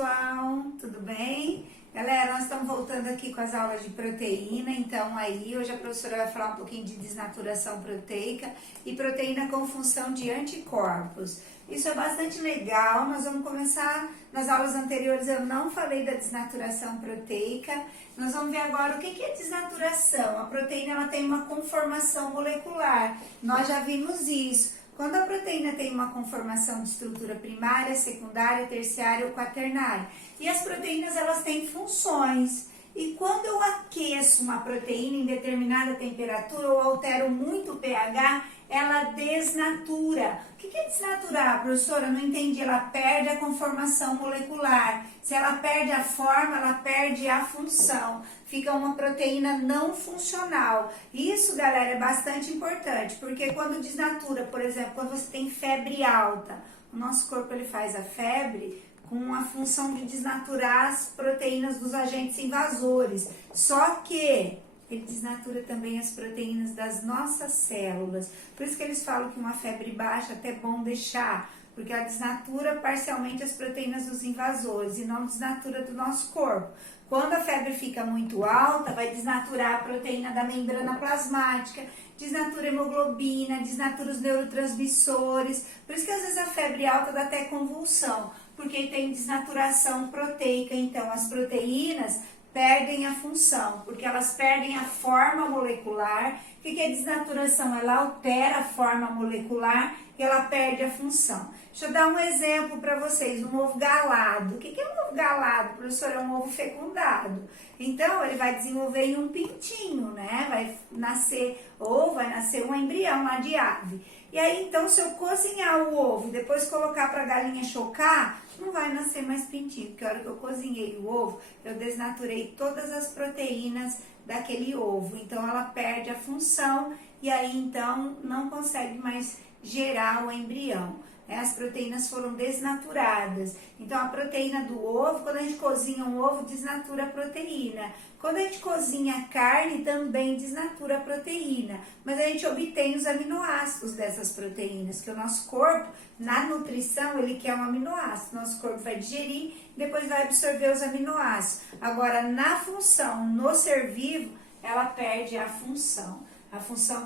Pessoal, tudo bem? Galera, nós estamos voltando aqui com as aulas de proteína, então aí hoje a professora vai falar um pouquinho de desnaturação proteica e proteína com função de anticorpos. Isso é bastante legal, nós vamos começar, nas aulas anteriores eu não falei da desnaturação proteica, nós vamos ver agora o que é desnaturação. A proteína ela tem uma conformação molecular, nós já vimos isso. Quando a proteína tem uma conformação de estrutura primária, secundária, terciária ou quaternária. E as proteínas, elas têm funções. E quando eu aqueço uma proteína em determinada temperatura ou altero muito o pH, ela desnatura. O que é desnaturar, professora? Não entendi. Ela perde a conformação molecular. Se ela perde a forma, ela perde a função. Fica uma proteína não funcional. Isso, galera, é bastante importante, porque quando desnatura, por exemplo, quando você tem febre alta, o nosso corpo ele faz a febre com a função de desnaturar as proteínas dos agentes invasores. Só que ele desnatura também as proteínas das nossas células. Por isso que eles falam que uma febre baixa é até bom deixar, porque ela desnatura parcialmente as proteínas dos invasores e não desnatura do nosso corpo. Quando a febre fica muito alta, vai desnaturar a proteína da membrana plasmática, desnatura a hemoglobina, desnatura os neurotransmissores. Por isso que às vezes a febre alta dá até convulsão, porque tem desnaturação proteica. Então as proteínas perdem a função, porque elas perdem a forma molecular. O que é desnaturação? Ela altera a forma molecular e ela perde a função. Deixa eu dar um exemplo para vocês, um ovo galado. O que é um ovo galado, professor? É um ovo fecundado. Então, ele vai desenvolver em um pintinho, né? Vai nascer, ou vai nascer um embrião lá de ave. E aí, então, se eu cozinhar o ovo e depois colocar para a galinha chocar, não vai nascer mais pintinho, porque a hora que eu cozinhei o ovo, eu desnaturei todas as proteínas daquele ovo. Então, ela perde a função e aí, então, não consegue mais gerar o embrião. As proteínas foram desnaturadas. Então, a proteína do ovo, quando a gente cozinha um ovo, desnatura a proteína. Quando a gente cozinha a carne, também desnatura a proteína. Mas a gente obtém os aminoácidos dessas proteínas, que o nosso corpo, na nutrição, ele quer um aminoácido. Nosso corpo vai digerir e depois vai absorver os aminoácidos. Agora, na função, no ser vivo, ela perde a função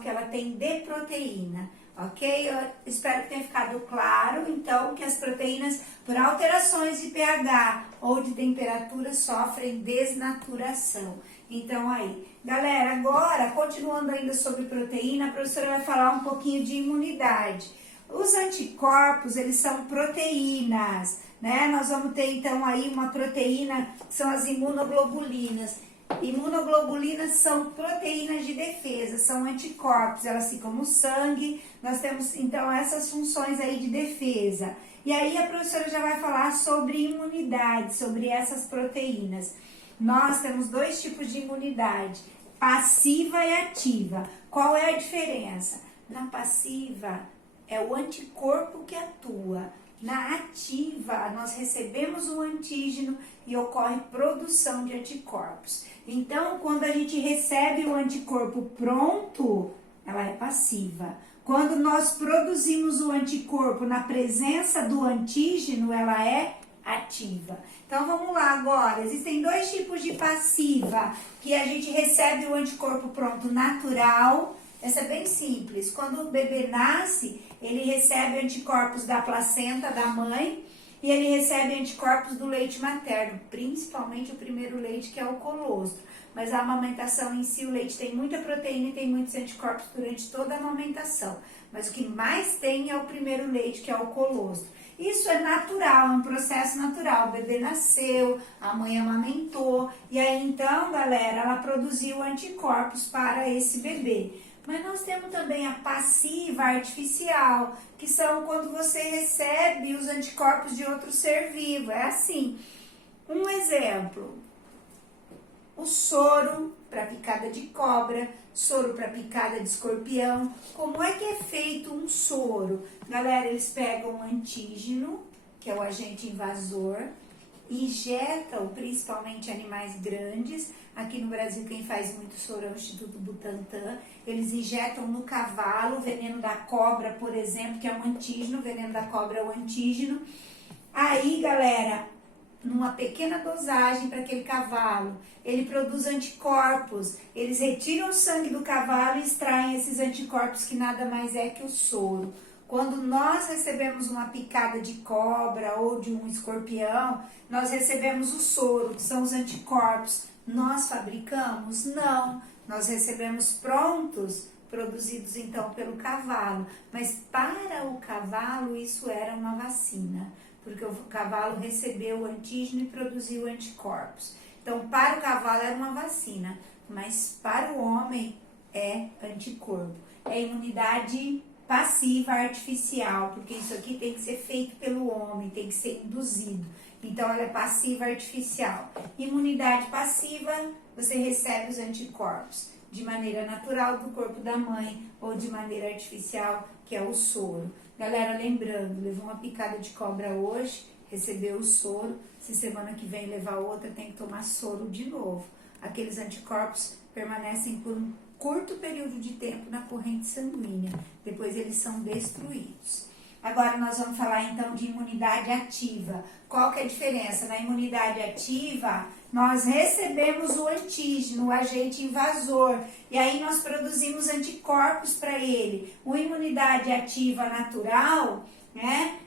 que ela tem de proteína. Ok? Eu espero que tenha ficado claro, então, que as proteínas, por alterações de pH ou de temperatura, sofrem desnaturação. Então, aí. Galera, agora, continuando ainda sobre proteína, a professora vai falar um pouquinho de imunidade. Os anticorpos, eles são proteínas, né? Nós vamos ter, então, aí uma proteína, que são as imunoglobulinas. Imunoglobulinas são proteínas de defesa, são anticorpos, elas ficam no sangue. Nós temos, então, essas funções aí de defesa. E aí a professora já vai falar sobre imunidade, sobre essas proteínas. Nós temos dois tipos de imunidade, passiva e ativa. Qual é a diferença? Na passiva é o anticorpo que atua. Na ativa, nós recebemos um antígeno e ocorre produção de anticorpos. Então, quando a gente recebe o anticorpo pronto, ela é passiva. Quando nós produzimos o anticorpo na presença do antígeno, ela é ativa. Então, vamos lá agora. Existem dois tipos de passiva, que a gente recebe o anticorpo pronto natural. Essa é bem simples. Quando o bebê nasce, ele recebe anticorpos da placenta da mãe e ele recebe anticorpos do leite materno, principalmente o primeiro leite, que é o colostro. Mas a amamentação em si, o leite tem muita proteína e tem muitos anticorpos durante toda a amamentação. Mas o que mais tem é o primeiro leite, que é o colostro. Isso é natural, é um processo natural. O bebê nasceu, a mãe amamentou e aí então, galera, ela produziu anticorpos para esse bebê. Mas nós temos também a passiva artificial, que são quando você recebe os anticorpos de outro ser vivo. É assim, um exemplo, o soro para picada de cobra, soro para picada de escorpião. Como é que é feito um soro? Galera, eles pegam um antígeno, que é o agente invasor, injetam principalmente animais grandes. Aqui no Brasil quem faz muito soro é o Instituto Butantan. Eles injetam no cavalo o veneno da cobra, por exemplo, que é um antígeno, o veneno da cobra é o antígeno. Aí, galera, numa pequena dosagem para aquele cavalo. Ele produz anticorpos, eles retiram o sangue do cavalo e extraem esses anticorpos que nada mais é que o soro. Quando nós recebemos uma picada de cobra ou de um escorpião, nós recebemos o soro, que são os anticorpos. Nós fabricamos? Não. Nós recebemos prontos, produzidos então pelo cavalo. Mas para o cavalo isso era uma vacina, porque o cavalo recebeu o antígeno e produziu anticorpos. Então para o cavalo era uma vacina, mas para o homem é anticorpo. É imunidade passiva artificial, porque isso aqui tem que ser feito pelo homem, tem que ser induzido. Então ela é passiva artificial. Imunidade passiva, você recebe os anticorpos de maneira natural do corpo da mãe ou de maneira artificial, que é o soro. Galera, lembrando, levou uma picada de cobra hoje, recebeu o soro, se semana que vem levar outra, tem que tomar soro de novo. Aqueles anticorpos permanecem por um curto período de tempo na corrente sanguínea, depois eles são destruídos. Agora nós vamos falar então de imunidade ativa. Qual que é a diferença? Na imunidade ativa, nós recebemos o antígeno, o agente invasor, e aí nós produzimos anticorpos para ele. Uma imunidade ativa natural, né?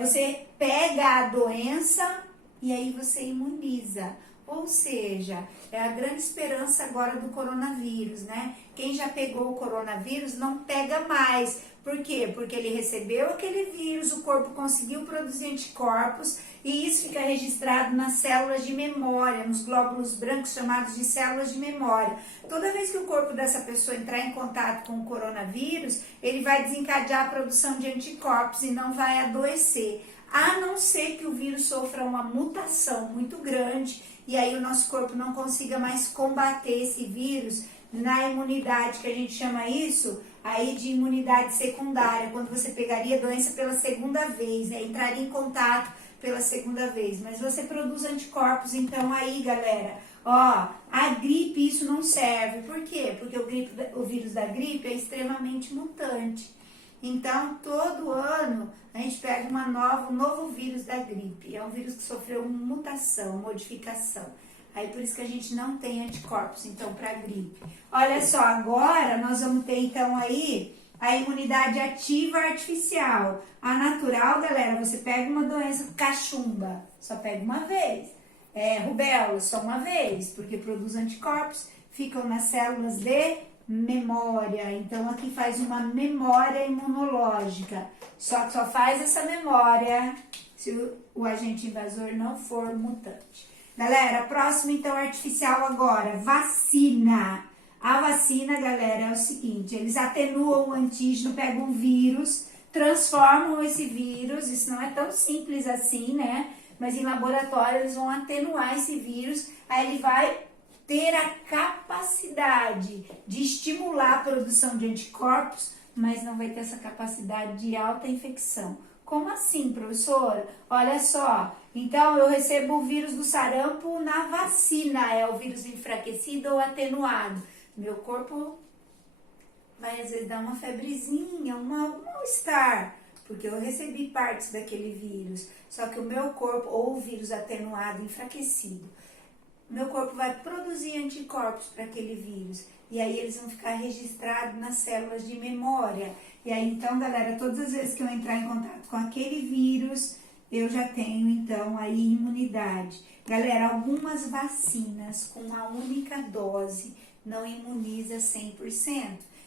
Você pega a doença e aí você imuniza. Ou seja, é a grande esperança agora do coronavírus, né? Quem já pegou o coronavírus não pega mais. Por quê? Porque ele recebeu aquele vírus, o corpo conseguiu produzir anticorpos e isso fica registrado nas células de memória, nos glóbulos brancos chamados de células de memória. Toda vez que o corpo dessa pessoa entrar em contato com o coronavírus, ele vai desencadear a produção de anticorpos e não vai adoecer. A não ser que o vírus sofra uma mutação muito grande e aí o nosso corpo não consiga mais combater esse vírus na imunidade, que a gente chama isso aí de imunidade secundária, quando você pegaria a doença pela segunda vez, né? Entraria em contato pela segunda vez, mas você produz anticorpos, então aí, galera, ó, a gripe isso não serve. Por quê? Porque o vírus da gripe é extremamente mutante. Então, todo ano a gente pega um novo vírus da gripe. É um vírus que sofreu mutação, modificação. Aí por isso que a gente não tem anticorpos, então, para gripe. Olha só, agora nós vamos ter então aí a imunidade ativa artificial. A natural, galera, você pega uma doença cachumba, só pega uma vez. Rubéola, só uma vez, porque produz anticorpos, ficam nas células de memória. Então aqui faz uma memória imunológica. Só que só faz essa memória se o agente invasor não for mutante. Galera, próximo então artificial agora, vacina. A vacina, galera, é o seguinte, eles atenuam o antígeno, pegam um vírus, transformam esse vírus, isso não é tão simples assim, né? Mas em laboratório eles vão atenuar esse vírus, aí ele vai ter a capacidade de estimular a produção de anticorpos, mas não vai ter essa capacidade de alta infecção. Como assim, professora? Olha só, então eu recebo o vírus do sarampo na vacina, é o vírus enfraquecido ou atenuado. Meu corpo vai às vezes dar uma febrezinha, um mal-estar, porque eu recebi partes daquele vírus. Só que o meu corpo, ou o vírus atenuado, enfraquecido, meu corpo vai produzir anticorpos para aquele vírus. E aí eles vão ficar registrados nas células de memória. E aí então, galera, todas as vezes que eu entrar em contato com aquele vírus, eu já tenho então aí imunidade. Galera, algumas vacinas com uma única dose não imuniza 100%.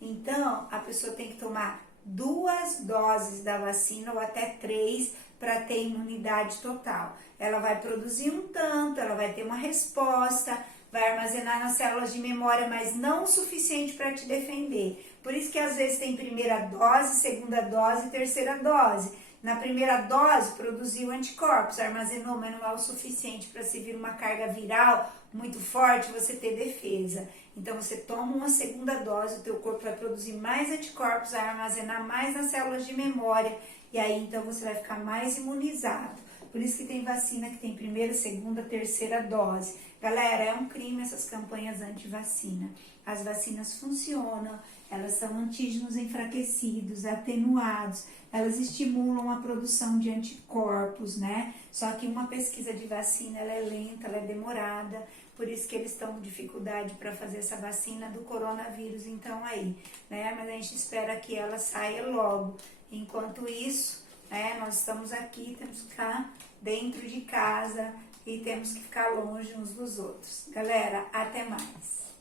Então, a pessoa tem que tomar 2 doses da vacina ou até 3 para ter imunidade total. Ela vai produzir um tanto, ela vai ter uma resposta, vai armazenar nas células de memória, mas não o suficiente para te defender. Por isso que às vezes tem primeira dose, segunda dose e terceira dose. Na primeira dose produziu anticorpos, armazenou, mas não é o suficiente para se vir uma carga viral muito forte, você ter defesa. Então você toma uma segunda dose, o teu corpo vai produzir mais anticorpos, vai armazenar mais nas células de memória, e aí então você vai ficar mais imunizado. Por isso que tem vacina que tem primeira, segunda, terceira dose. Galera, é um crime essas campanhas anti-vacina. As vacinas funcionam, elas são antígenos enfraquecidos, atenuados, elas estimulam a produção de anticorpos, né? Só que uma pesquisa de vacina, ela é lenta, ela é demorada, por isso que eles estão com dificuldade para fazer essa vacina do coronavírus, então aí, né? Mas a gente espera que ela saia logo. Enquanto isso, né, nós estamos aqui, temos que ficar dentro de casa e temos que ficar longe uns dos outros. Galera, até mais!